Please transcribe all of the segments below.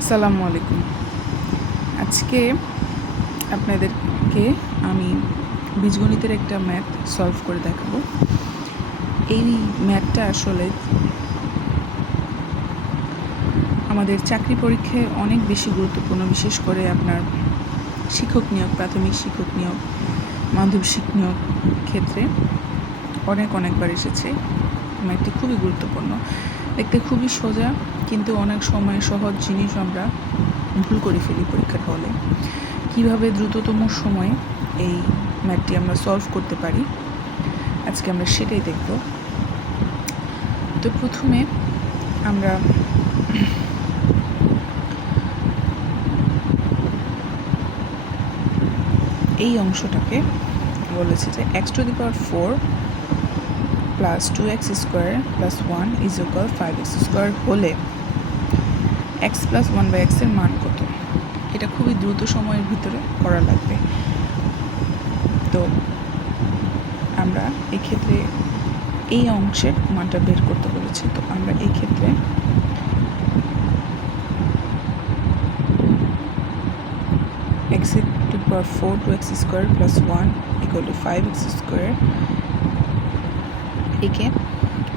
আসসালামু আলাইকুম। আজকে আপনাদেরকে আমি বীজগণিতের একটা ম্যাথ সলভ করে দেখাবো। এই ম্যাথটা আসলে আমাদের চাকরি পরীক্ষায় অনেক বেশি গুরুত্বপূর্ণ, বিশেষ করে আপনার শিক্ষক নিয়োগ, প্রাথমিক শিক্ষক নিয়োগ, মাধ্যমিক নিয়োগ ক্ষেত্রে অনেকবার এসেছে। ম্যাথটি খুবই গুরুত্বপূর্ণ, দেখতে খুবই সোজা, কিন্তু অনেক সময় সহজ জিনিস আমরা ভুল করে ফেলি পরীক্ষার হলে। কীভাবে দ্রুততম সময়ে এই ম্যাথটি আমরা সলভ করতে পারি, আজকে আমরা সেটাই দেখব। তো প্রথমে আমরা এই অংশটাকে বলেছে যে x⁴ plus 2x² plus 1 is equal 5x² হলে x প্লাস 1/x এর মান কত। এটা খুবই দ্রুত সময়ের ভিতরে করা লাগবে। তো আমরা এক্ষেত্রে এই অংশের মানটা বের করতে বলেছি। তো আমরা এই ক্ষেত্রে x⁴ 2x² plus 1 equal to 5x² একে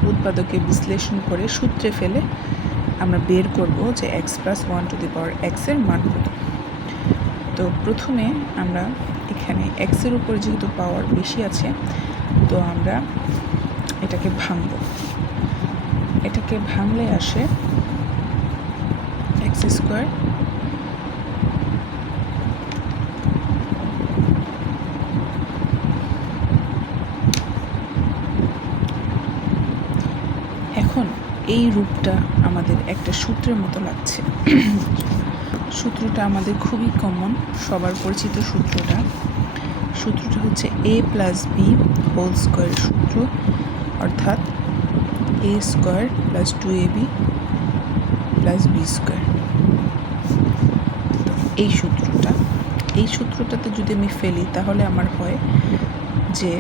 উৎপাদকে বিশ্লেষণ করে সূত্রে ফেলে আমরা বের করব যে x প্লাস 1⁴x এর মান কত। তো প্রথমে আমরা এখানে x এর উপর যেহেতু পাওয়ার বেশি আছে, তো আমরা এটাকে ভাঙলে আসে x²। এখন এই রূপটা আমাদের একটা সূত্রের মতো লাগছে। সূত্রটা আমাদের খুবই কমন, সবার পরিচিত সূত্রটা হচ্ছে a plus b whole square সূত্র, অর্থাৎ a² plus 2ab plus b²। এই সূত্রটাতে যদি আমি ফেলি তাহলে আমার হয় যে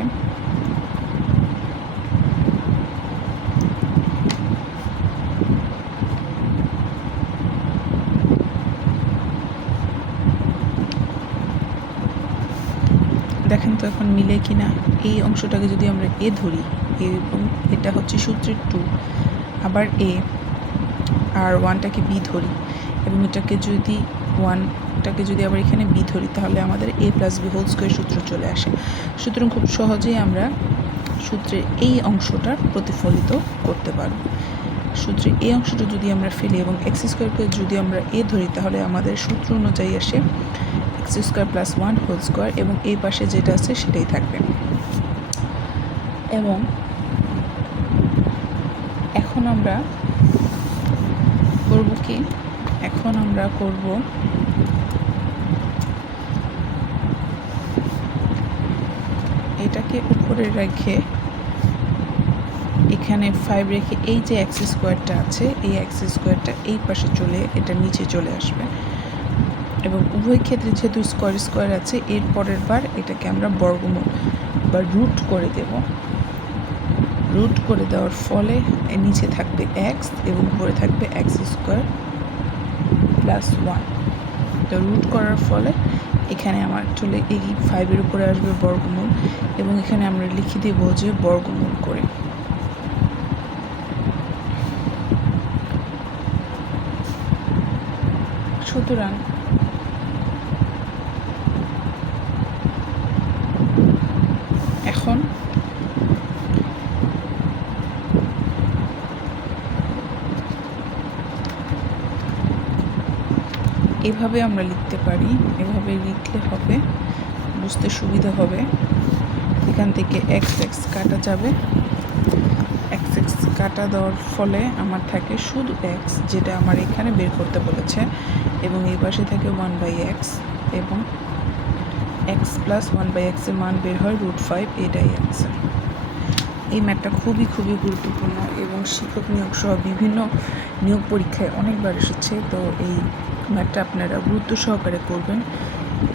দেখেন তো এখন মিলে কিনা। এই অংশটাকে যদি আমরা এ ধরি এবং এটা হচ্ছে সূত্রের 2, আবার এ আর 1টাকে বি ধরি এবং এটাকে যদি আবার এখানে বি ধরি, তাহলে আমাদের a plus b whole square সূত্র চলে আসে। সুতরাং খুব সহজেই আমরা সূত্রের এই অংশটা প্রতিফলিত করতে পারব। সূত্রের এই অংশটা যদি আমরা ফেলি এবং x² যদি আমরা এ ধরি, তাহলে আমাদের সূত্র অনুযায়ী আসে x² প্লাস 1 হোল স্কোয়ার, এবং এই পাশে যেটা আছে সেটাই থাকবে। এবং এখন আমরা করব এটাকে উপরে রেখে এখানে 5 রেখে এই যে x² আছে, এই x² এই পাশে এটা নিচে চলে আসবে। এবং উভয় ক্ষেত্রে যেহেতু স্কোয়ার আছে, এর পরের বার এটাকে আমরা বর্গমূল বা রুট করে দেব। রুট করে দেওয়ার ফলে নিচে থাকবে x এবং উপরে থাকবে x² প্লাস 1। তো রুট করার ফলে এখানে আমার এই 5-এর উপরে আসবে বর্গমূল, এবং এখানে আমরা লিখে দেব যে বর্গমূল করে। সুতরাং এখন এভাবে আমরা লিখতে পারি, এভাবে লিখলে হবে, বুঝতে সুবিধা হবে। এখান থেকে x কাটা যাবে, x কাটা দেওয়ার ফলে আমার থাকে শুধু x, যেটা আমার এখানে বের করতে বলেছে, এবং এই পাশে থাকে 1/x, এবং x প্লাস 1/x এর মান বের হয় √5। এটাই অ্যান্সার। এই ম্যাথটা খুবই গুরুত্বপূর্ণ এবং শিক্ষক নিয়োগ সহ বিভিন্ন নিয়োগ পরীক্ষায় অনেকবার এসেছে। তো এই ম্যাথটা আপনারা গুরুত্ব সহকারে করবেন,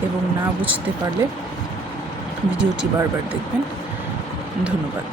এবং না বুঝতে পারলে ভিডিওটি বারবার দেখবেন। ধন্যবাদ।